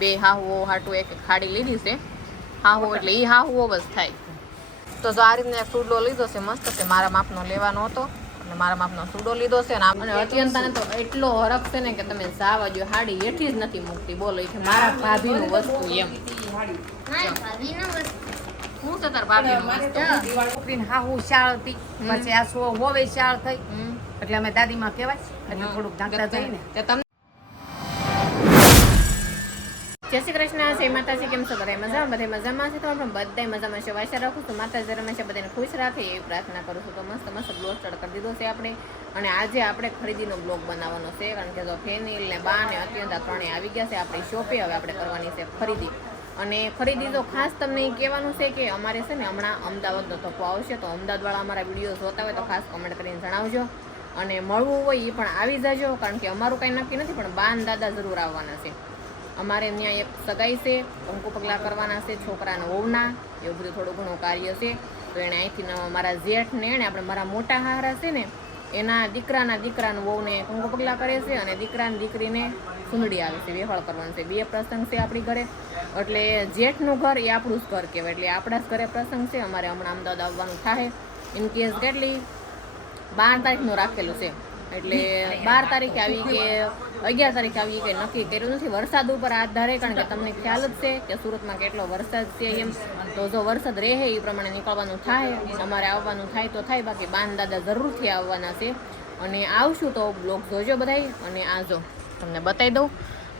બે હાહુઓ હાટું એક ખાડી લીધી છે. હાહુ એટલે એ હાહુઓ જ થાય. તો જો આ રીતના એક સૂડો લીધો છે, મસ્ત છે, મારા માપનો લેવાનો હતો અને મારા માપનો સૂડો લીધો છે. અને અત્યંતાને તો એટલો હરખ છે ને કે તમે જાવા જો, હાડી હેઠી જ નથી મૂકતી. બોલો એ મારા ભાભીનું વસ્તુ એમ. હું તો તાર ભાભીનું છોકરીને હાહુ શાળ હતી, પછી આ હોવે શાળ થઈ, એટલે અમે દાદીમાં કહેવાય એટલે થોડુંક જાણતા જઈને. જય શ્રી કૃષ્ણ, જય માતાજી. કેમ છો બધા? મજામાં? બધા મજામાં છે? તો આપણે બધા મજામાં છે. આશા રાખું છું માતાજી હંમેશા બધાને ખુશ રાખે એ પ્રાર્થના કરું છું. તો મસ્ત મસ્ત બ્લોગ સ્ટાર્ટ કરી દીધો છે આપણે. અને આજે આપણે ખરીદીનો બ્લોગ બનાવવાનો છે, કારણ કે જો ફેનિલ ને બા ને અત્યંતા ત્રણેય આવી ગયા છે આપણી શોપે. હવે આપણે કરવાની છે ખરીદી. અને ખરીદી તો ખાસ તમને એ કહેવાનું છે કે અમારે છે ને હમણાં અમદાવાદનો ધક્કો આવશે, તો અમદાવાદવાળા અમારા વિડીયો જોતા હોય તો ખાસ કમેન્ટ કરીને જણાવજો. અને મળવું હોય એ પણ આવી જજો, કારણ કે અમારું કાંઈ નક્કી નથી, પણ બા અને દાદા જરૂર આવવાના છે. અમારે ત્યાં એક સગાઈ છે, કંકુ પગલા કરવાના છે છોકરાના વહુના, એવું બધું થોડું ઘણું કાર્ય છે. તો એને અહીંથી મારા જેઠને એને આપણે મારા મોટા હારા છે ને એના દીકરાનું વહુને કંકુ પગલા કરે છે, અને દીકરાની દીકરીને સુંદડી આવે છે, વેહળ કરવાનું છે. બે પ્રસંગ છે આપણી ઘરે, એટલે જેઠનું ઘર એ આપણું જ ઘર કહેવાય, એટલે આપણા જ ઘરે પ્રસંગ છે. અમારે હમણાં અમદાવાદ આવવાનું થાય. ઇન કેસ કેટલી 12 તારીખનું રાખેલું છે, એટલે 12 તારીખે આવી કે 11 તારીખે આવી કે નક્કી કર્યું નથી. વરસાદ ઉપર આધારે, કારણ કે તમને ખ્યાલ જ છે કે સુરતમાં કેટલો વરસાદ છે એમ. તો જો વરસાદ રહે એ પ્રમાણે નીકળવાનું થાય, અમારે આવવાનું થાય તો થાય, બાકી બાન દાદા જરૂરથી આવવાના છે. અને આવશું તો બ્લોગ જોજો બધાય. અને આ જો તમને બતાવી દઉં,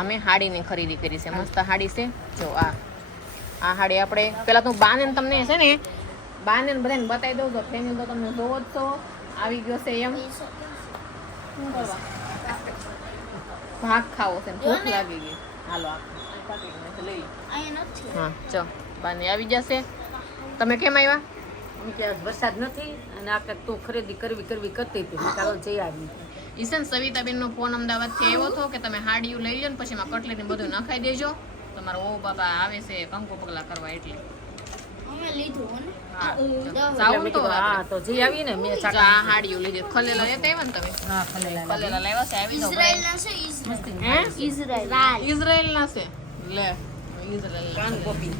અમે હાડીની ખરીદી કરી છે, મસ્ત હાડી છે. જો આ હાડી આપણે પહેલાં તો બાને તમને છે ને બાને બધાને બતાવી દઉં. તો ફેમિલી તો તમને જોવો જ છો, આવી ગયો છે એમ. શું કરવા ભાગ ખાવો છે, ભૂખ લાગી ગઈ. હાલો લઈ હા ચો બાને આવી જશે. તમે કેમ આવ્યા? વરસાદ નથી અને આ તું ખરીદી કરવી કરતી હતી, ચાલો જઈ આવી. ઈસન સવિતાબેનનો ફોન અમદાવાદથી આવ્યો હતો કે તમે હાડીયું લઈ લો ને પછી એમાં કટલેરી બધું નખાઈ દેજો, તમારો ઓ બાપા આવે છે કંકુ પગલા કરવા, એટલે હાડીયું લીધી. ખલેલા લેતા આવ્યા ને તમે? ખલેલા લાવ્યા છે. આવી જાવ. ઇઝરાયલ ના છે. લે ઇઝરાયલ કાન કોપી.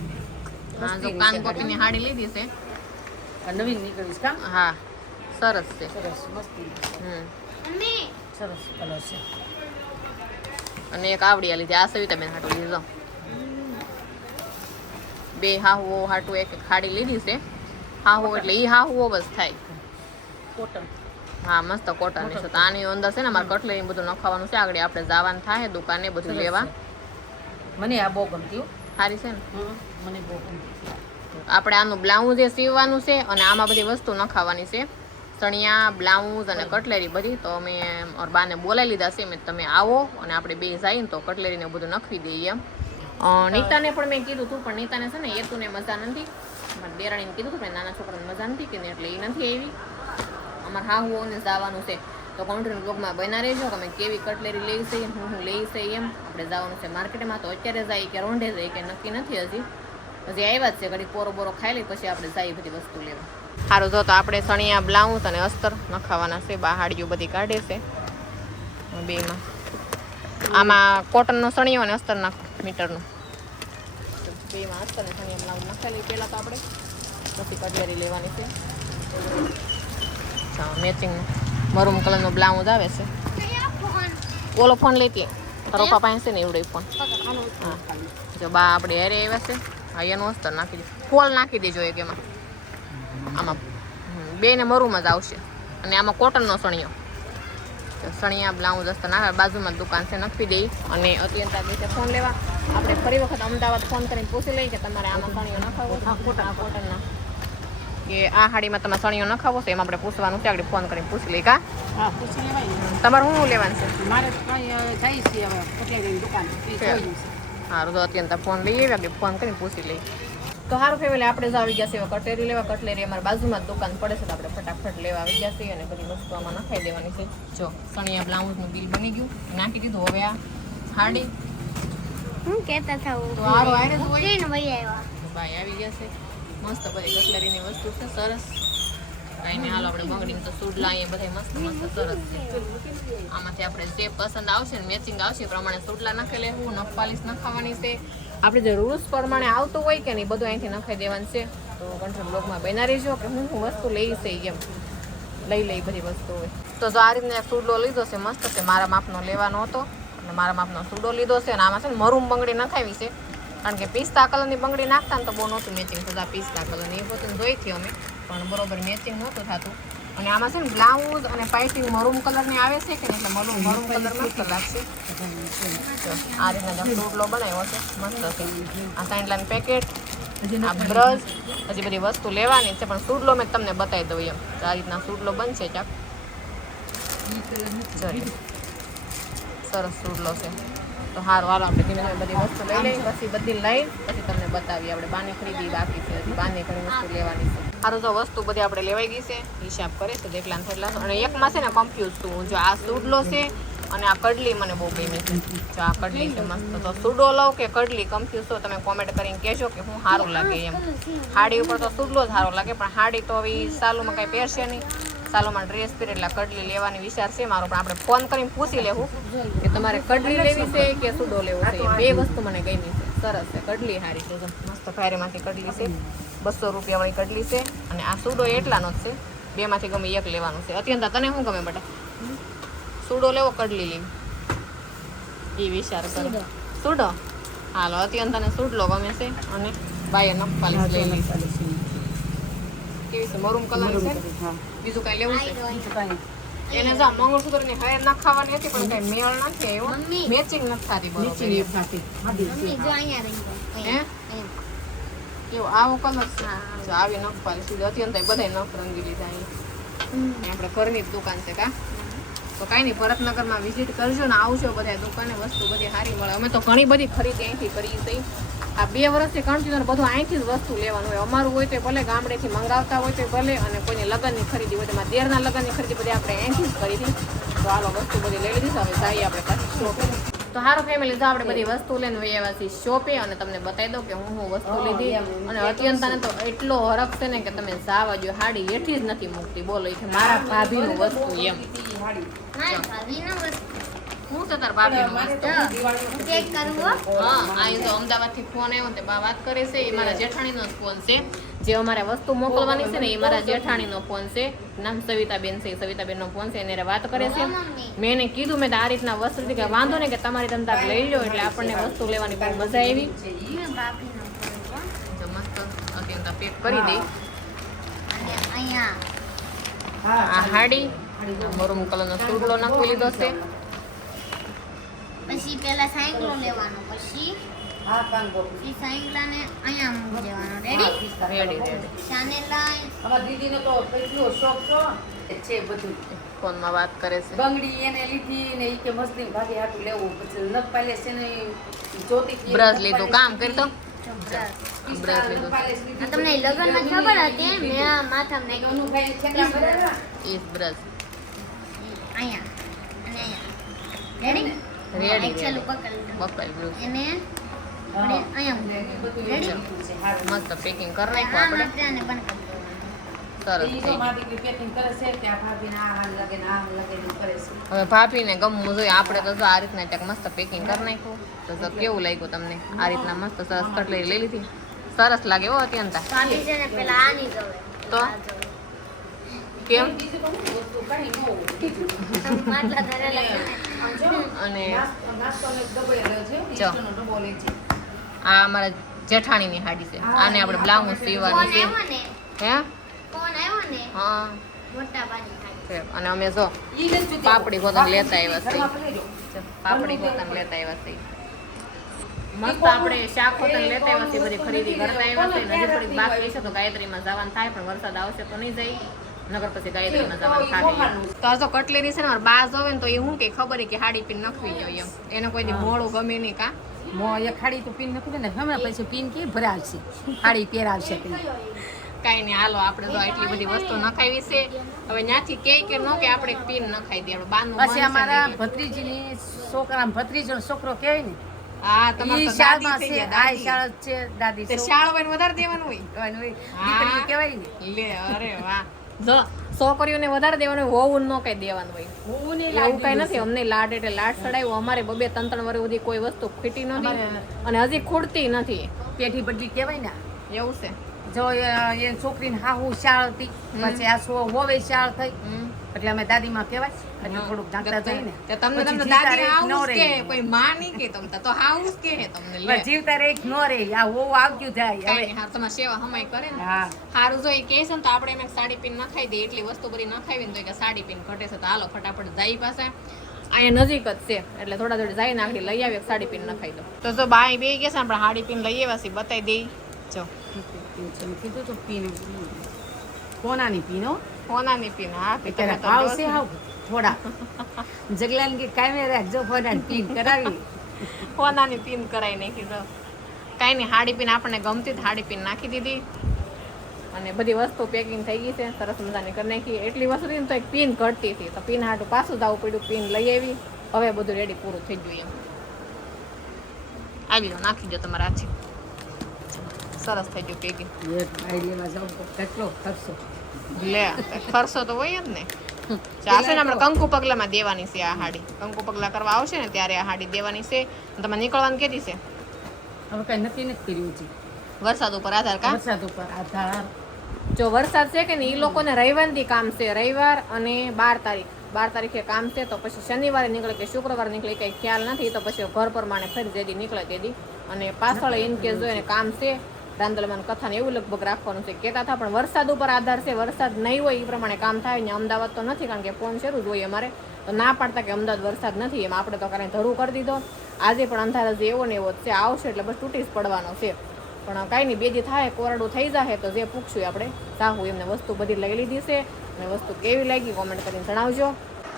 હા જો કાન કોપી ની હાડી લીધી છે, નવીન નીકળીશ કા? હા સરસ છે, સરસ મસ્તી. સરસ કલર છે. અને એક આવડી લીધી, આ સવિતાબેન હાટું લીધો. બે હાહુઓ હાટું એક ખાડી લીધી છે. હાહુ એટલે એ હાહુઓ જ થાય. કોટન. હા મસ્ત કોટન છે. તો આની અંદર છે ને અમારે કટલેરી બધું નખાવાનું છે. આગળ આપણે જવાનું થાય દુકાને બધું લેવા. મને આ બહુ ગમતી સારી છે ને? મને બહુ ગમતી. આપણે આનું બ્લાઉઝ એ સીવવાનું છે, અને આમાં બધી વસ્તુ નખાવાની છે, ચણિયા, બ્લાઉઝ અને કટલેરી બધી. તો અમે બાને બોલાવી લીધા છે, મેં તમે આવો અને આપણે બે જઈએ ને તો કટલેરીને બધું નખવી દઈએ એમ. નીતાને પણ મેં કીધું હતું, પણ નીતાને છે ને એતુને મજા નથી. મારા દેરાણીને કીધું હતું, પણ નાના છોકરાને મજા નથી કે એટલે એ નથી આવી. અમારે હાહુઓને જવાનું છે, તો કન્ટિન્યુ બ્લોગમાં બના રહેજો કે અમે કેવી કટલેરી લઈ છે, હું લઈ છે એમ. આપણે જવાનું છે માર્કેટમાં, તો અત્યારે જાય કે રોંઢે જાય કે નક્કી નથી. હજી આવ્યા જ છે, ઘડી પોરો બોરો ખાઈ લઈ પછી આપણે જઈએ બધી વસ્તુ લેવા. સારું જો તો આપણે ચણિયા, બ્લાઉઝ અને અસ્તર નખાવાના છે. બહાડીઓ બધી કાઢે છે બેમાં. આમાં કોટનનો સણિયો અને અસ્તરના મીટરનું બેમાં અસ્તર અને સણિયા બ્લાઉઝ નખાવી પહેલાં તો આપણે, પછી કટલેરી લેવાની છે. મેચિંગ મરૂમ કલરનો બ્લાઉઝ આવે છે. ઓલો ફોન લેતી તારો પપ્પા પાસે છે ને એવડો ફોન. હા જો બા આપણે હેરે આવ્યા છે. હા એનું અસ્તર નાખી દે, ફોલ નાખી દેજો એક એમાં. આમાં બે ને મરૂમ જ આવશે, અને આમાં કોટનનો સણિયો. સણિયા, બ્લાઉઝ, અસ્તર નાખે. બાજુમાં દુકાન છે, નખવી દઈ. અને અત્યંતા દિવસે ફોન લેવા આપણે ફરી વખત અમદાવાદ ફોન કરીને પૂછી લઈએ કે તમારે આમાં સણિયો નખાવો કોટનના, કે આ હાડીમાં તમે સણિયો નખાવો છે, એમ આપણે પૂછવાનું છે. આગળ ફોન કરીને પૂછી લઈ. કા હા પૂછી લેવાય. તમારે શું લેવાનું છે? મારે જાય છે હવે કટલેરીની દુકાન. સારું તો અત્યંતા ફોન લઈ આવી, આગળ ફોન કરીને પૂછી લઈ. તો સારું ફેમિલી, આપણે જ આવી ગયા છે કટલેરી લેવા. કટલેરી અમારી બાજુમાં જ દુકાન પડે છે, તો આપણે ફટાફટ લેવા આવી ગયા છીએ. અને બધી વસ્તુ આમાં નખાઈ દેવાની છે. જો સણિયા બ્લાઉઝનું બિલ બની ગયું, નાખી દીધું. હવે આ હાડી હું કહેતા હતા તો હારો આરે જ હોય. ભાઈ આવ્યા. ભાઈ આવી ગયા છે. મસ્ત બધી કટલેરીની વસ્તુ છે, સરસ. કાંઈ નહીં, હાલો આપણે બંગડીને તો સૂડલા અહીંયા બધા મસ્ત મસ્ત સરસ છે. આમાંથી આપણે જે પસંદ આવશે ને મેચિંગ આવશે એ પ્રમાણે સૂડલા નાખી લેવું, નખ પાલીસ નખાવાની છે. આપણે જે રૂલ્સ પ્રમાણે આવતું હોય કે નહીં બધું અહીંથી નખાઈ દેવાનું છે. તો કંટ્રોલ બ્લોગમાં બના રહેજો કે હું વસ્તુ લઈ છે એમ લઈ બધી વસ્તુ હોય. તો જો આ રીતના એક સૂડલો લીધો છે, મસ્ત છે, મારા માપનો લેવાનો હતો અને મારા માપનો સૂડો લીધો છે. અને આમાં છે ને મરૂમ બંગડી નખાવી છે, કારણ કે પિસ્તા કલરની બંગડી નાખતા ને તો બહુ નહોતું મેચિંગ થતા. પિસ્તા કલરની એ પોતે જોઈ હતી અમે, પણ બરોબર મેચિંગ નહોતું થતું. અને આમાં છે ને બ્લાઉઝ અને પાઇપિંગ મરૂમ કલરની આવે છે કે નહીં, એટલે મરૂમ કલર મસ્ત લાગશે. આ રીતના સૂડલો બનાવ્યો છે, મસ્ત છે. આ સાઈડલાનું પેકેટ, આ બ્રશ, હજી બધી વસ્તુ લેવાની છે, પણ સૂડલો મેં તમને બતાવી દઉં એમ. આ રીતના સૂડલો બનશે ચાક. સરસ સૂડલો છે. તો સારું, હાલો આપણે ધીમે ધીમે બધી વસ્તુ લઈ લઈએ, પછી બધી લઈ પછી તમને બતાવીએ. આપણે બાની ખરીદી બાકી છે, હજી બાની ઘણી વસ્તુ લેવાની છે. સારું, તો વસ્તુ બધી આપણે લેવાઈ ગઈ છે, હિસાબ કરે છે જેટલા થયેલા. અને એકમાં છે ને કન્ફ્યુઝ છું, જો આ સૂડલો છે અને આ કડલી મને બહુ ગમી છે. જો આ કડલી છે મસ્ત, તો સૂડો લઉં કે કડલી કન્ફ્યુઝ છો, તમે કોમેન્ટ કરીને કહેજો કે હું સારું લાગે એમ. હાડી ઉપર તો સૂડલો જ સારો લાગે, પણ હાડી તો હવે સાલુમાં કાંઈ પહેરશે નહીં. સાલોમાં ડ્રેસ પહેરે એટલે કડલી લેવાની વિચાર છે મારો, પણ આપણે ફોન કરીને પૂછી લેવું કે તમારે કડલી લેવી છે કે સૂડો લેવો છે. બે વસ્તુ મને ગમી છે, સરસ છે. કડલી સારી છે, મસ્ત ફાયરેમાંથી કડલી છે, 200 રૂપિયાવાળી કડલી છે. અને આ સૂડો એટલાનો જ છે, બેમાંથી ગમે એક લેવાનું છે. અત્યંત તને શું ગમે બેટા, સૂડો લેવો કડલી લેવી એ વિચાર કરો. સૂડો, હાલો અત્યંત તને સૂડલો ગમે છે અને બાઈએ નખપાલીસ લઈ લીધી. કેવી છે, મરૂમ કલર છે. બીજું કઈ લેવું છે એને? જા મંગળસૂત્ર ની હાયર નાખવાની હતી, પણ કઈ મેળ નથી આવ્યો, મેચિંગ નથી થતી બરોબર. હે એવો આવો કલર છે. જો આવી નખપાલી સુધી અત્યંત બધા નખ રંગી લીધા. અહીં આપણે ઘરની જ દુકાન છે કા. તો કાંઈ નહીં, ભરતનગરમાં વિઝિટ કરજો ને આવજો, બધા દુકાને વસ્તુ બધી સારી મળે. અમે તો ઘણી બધી ખરીદી અહીંથી કરી છે. આ 2 વર્ષથી કન્ટિન્યુ બધું અહીંથી જ વસ્તુ લેવાનું હોય. અમારું હોય તો ભલે, ગામડેથી મંગાવતા હોય તો ભલે, અને કોઈની લગ્નની ખરીદી હોય તો મારા દેરના લગ્નની ખરીદી બધી આપણે અહીંથી જ કરી હતી. તો હાલો વસ્તુ બધી લઈ લીધી. હવે જઈએ આપણે પાછી શોપે. તો સારો ફેમિલી, તો આપણે બધી વસ્તુ લઈને વહી આવ્યા છીએ શોપે, અને તમને બતાવી દઉં કે હું વસ્તુ લીધી. અને અત્યંતાને તો એટલો હરખ છે ને કે તમે જાવા જો, હાડી હેઠી જ નથી મૂકતી. બોલો, એ મારા ભાભીનું વસ્તુ એમ. હું તો તાર ભાભીનું વસ્તુ હા. અહીં તો અમદાવાદથી ફોન આવ્યો તે બા વાત કરે છે, એ મારા જેઠાણીનો જ ફોન છે. જે અમારે વસ્તુ મોકલવાની છે ને એ મારા જેઠાણીનો ફોન છે. નામ સવિતાબેન છે, સવિતાબેનનો ફોન છે. એને વાત કરે છે. મેં એને કીધું, મેં આ રીતના વસ્તુ કે વાંધો નહીં કે તમારી તમે તાર લઈ લો. એટલે આપણને વસ્તુ લેવાની બહુ મજા આવી. મસ્ત અત્યંત પેક કરી દઈ. આ હાડી મરૂમ કલરનો સૂડલો નાખી લીધો છે. પછી પેલા સાયકલો લેવાનો, પછી ઈ સાયકલાને અહીંયા મૂકી દેવાનો. રેડી શાને લાઈ અમાર દીદીને તો કેટલો શોખ છે બધું. ફોનમાં વાત કરે છે. બંગડી એને લીધી ને ઈ કે મસ્તી ભાગી હાટું લેવું. પછી નખ પાલે છે ને જોતી બ્રશ લીધું, કામ કરતો બ્રશ લીધું. તમને લગનમાં ખબર હતી મેં માથામાં નાખ્યું ભાઈ છેકડા ભરેલા ઈ બ્રશ અહીંયા અને અહીંયા. રેડી રેડી પકડ બફાઈ બ્રશ એને અહીંયા રેડી મસ્ત પેકિંગ કરી નાખ્યું આપણે. અને બંધ કરી સરસ ઈ થઈ જો ગયું. મારી દીકરી પેકિંગ કરે છે ત્યાં ભાભીને આ હાલ લગે ને આ હાલ લગે ને કરે છે. હવે ભાભીને ગમવું જોઈએ. આપણે તો જો આ રીતના ટેક મસ્ત પેકિંગ કરી નાખ્યું. તો જો કેવું લાગ્યું તમને? આ રીતના મસ્ત સરસ કટલેરી લઈ લીધી. સરસ લાગે હો અત્યંત. ભાભી છે ને પેલા આ નહીં ગમે તો કેમ? બીજું તો હું વસ્તુ કઈ ન હોય. માટલા ધરેલા છે ને. અને નાસ્તાનો એક ડબ્બો રહ્યો છે ઈસ્ટનો ડબ્બો લે છે. આ અમારા જેઠાણીની હાડી છે. આને આપણે બ્લાઉઝ સીવવાની છે. આવ્યો ને હે ફોન આવ્યો ને હા મોટા બાની ખાલી છે. અને અમે જો ઈ નથી જોતી. પાપડી ગોતન લેતા આવ્યા છે. ઘરમાં પડી જો. પાપડી ગોતન લેતા આવ્યા છે. મસ્ત આપણે શાક હોતન લેતા આવ્યા છે. બધી ખરીદી કરતા આવ્યા છે. નજીક થોડીક બાકી છે તો ગાયત્રીમાં જવાનું થાય, પણ વરસાદ આવશે તો નહીં જાય. નગર પછી ગાયત્રીમાં જવાનું થાય. તો આ જો કટલેરી છે ને મારા બા જોવે ને તો એ હું કે ખબર કે હાડી પીન નખવી જોઈએ એમ. એને કોઈ દી મોડું ગમે નહીં કા. મો એ ખાડી તો પીન નથી ને હમણાં પછી પીન કે ભરાવશે ખાડી પહેરાવશે કાંઈ નહીં, હાલો આપણે તો એટલી બધી વસ્તુ નખાવી છે. હવે ત્યાંથી કે ન કે આપણે પીન નખાઈ દઈએ. આપણે બાનું પછી અમારા ભત્રીજીની છોકરા ભત્રીજીનો છોકરો કહેવાય ને હા તમારે ઈ તો શાળામાં દાદી થઈ છે ગયા, આ દાદી. શાળા જ છે દાદી તે શાળ હોય ને વધારે દેવાનું હોય. કહેવાનું હોય. હા. દીકરીઓ કહેવાય ને લે અરે વાહ. જો છોકરીઓને વધારે દેવાનું હોય, વહુને ન કઈ દેવાનું હોય. હું ને એવું કઈ નથી. અમને લાડ એટલે લાડ ચડાવ્યો. અમારે 2-3 વર્ષ સુધી કોઈ વસ્તુ ખૂટી નથી અને હજી ખૂટતી નથી. પેઢી બદલી કહેવાય ને. એવું છે. જો એ છોકરીને હાહુ શાળ હતી, પછી આ હોવે શાળ થઈ, એટલે અમે દાદીમાં કહેવાય, એટલે થોડુંક જાણતા જઈને. તે તમને પછી તમને જીવતા દાદી રહી ન હાઉસ રહી. કે કોઈ માં નહીં કે તમને તો હાઉસ કે તમને લે. પણ જીવતા રહી ન રહી, આ હોવું આવ્યું જાય કાંઈ હવે. નહીં, હા, તમારે સેવા હમાય કરે ને. હા હારું જો એ કહે છે ને તો આપણે એમ સાડી પીન ન ખાઈ દઈએ, એટલી વસ્તુ બધી ન ખાવી ને તો કે સાડી પીન ઘટે છે, તો હાલો ફટાફટ જાય પાસે. અહીંયા નજીક જ છે એટલે થોડા જાય ને આખડી લઈ આવી સાડી પીન ન ખાઈ દો. તો જો બાય બે ગયા છે આપણે સાડી પીન લઈ આવ્યા છીએ, બતાવી દઈ. જો કીધું તો પીન કોનાની પીનો સોનાની પીન. હા અત્યારે આવશે હાવ થોડા જગલાને કે કાંઈ રાખજો ફોનાની પીન કરાવી. સોનાની પીન કરાવી નાખી. તો કાંઈ નહીં, સાડી પીન આપણને ગમતી સાડી પીન નાખી દીધી અને બધી વસ્તુ પેકિંગ થઈ ગઈ છે, સરસ મજાની કરી નાખી. એટલી વસ્તુ હતી ને તો એક પીન ઘટતી હતી, તો પીન હાટું પાછું જવું પડ્યું, પીન લઈ આવી. હવે બધું રેડી પૂરું થઈ ગયું એમ. આવી લો, નાખી દો તમારા હાથે. સરસ થઈ ગયું પેકિંગ. એક આઈડિયામાં જાઉં તો કેટલો ખર્ચો. લે ખર્ચો તો હોય જ ને. ચાલશે ને, આપણે કંકુ પગલામાં દેવાની છે આ હાડી. કંકુ પગલા કરવા આવશે ને ત્યારે આ હાડી દેવાની છે. તમારે નીકળવાનું કેદી છે? હવે કઈ નક્કી નથી કર્યું છે, વરસાદ ઉપર આધાર. કા વરસાદ ઉપર આધાર. જો વરસાદ છે કે ને, એ લોકોને રવિવારથી કામ છે, રવિવાર અને 12 તારીખે કામ છે. તો પછી શનિવારે નીકળે કે શુક્રવારે નીકળે કઈ ખ્યાલ નથી. તો પછી ઘર પ્રમાણે ફરી જેદી નીકળે તેદી. અને પાછળ ઇન કેસ જો એને કામ છે રાંદલમાં કથાને એવું લગભગ રાખવાનું છે કહેતા હતા, પણ વરસાદ ઉપર આધાર છે. વરસાદ નહીં હોય એ પ્રમાણે કામ થાય ને. અમદાવાદ તો નથી, કારણ કે ફોન શરૂ જ હોય અમારે, તો ના પાડતા કે અમદાવાદ વરસાદ નથી. એમ આપણે તો કાંઈ ધરું કરી દીધો. આજે પણ અંધારા જે એવો ને એવો જ છે, આવશે એટલે બસ તૂટી જ પડવાનો છે. પણ કાંઈ નહીં, 2 દી થાય, કોરડું થઈ જાય તો જે પૂછશું આપણે સાહુ એમને વસ્તુ બધી લઈ લીધી છે. અને વસ્તુ કેવી લાગી કોમેન્ટ કરીને જણાવજો.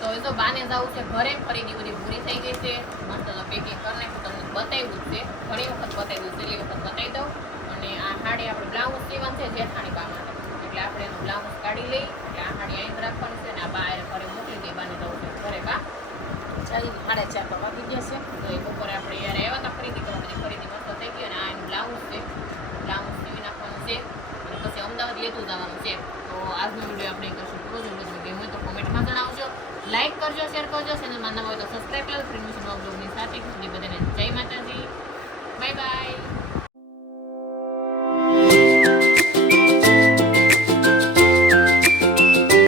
તો એ તો બાને જવું છે ઘરે, ખરીદી બધી પૂરી થઈ ગઈ છે. મસ્ત તો પેકિંગ કરી નાખ્યું, તમને બતાવ્યું જ છે, ઘણી વખત બતાવ્યું છે, એટલી વખત બતાવી દઉં. અને આ સાડી આપણે બ્લાઉઝ સીવવાનું છે જેઠાણી બા માટે, એટલે આપણે એનું બ્લાઉઝ કાઢી લઈ. એટલે આ સાડી અહીં જ રાખવાની છે ને આ બા ઘરે મોકલી દઈ. બાને જવું છે ઘરે. બા 4:30 પર વાગી ગયા છે. તો એ બપોરે આપણે યાર આવ્યા હતા ખરીદી કરવા, બધી ખરીદી મસ્ત થઈ ગઈ. અને આ એનું બ્લાઉઝ છે, બ્લાઉઝ સીવી નાખવાનું છે અને પછી અમદાવાદ લેતું જવાનું છે. તો આજનો વિડીયો આપણે કરશું પૂરો. જો બધું ગમ્યું હોય તો કોમેન્ટમાં જણાવજો, લાઈક કરજો, શેર કરજો, ચેનલમાં નવા હોય તો સબસ્ક્રાઈબ કરજો. ફ્રેન્ડ મિશન બ્લોગની સાથે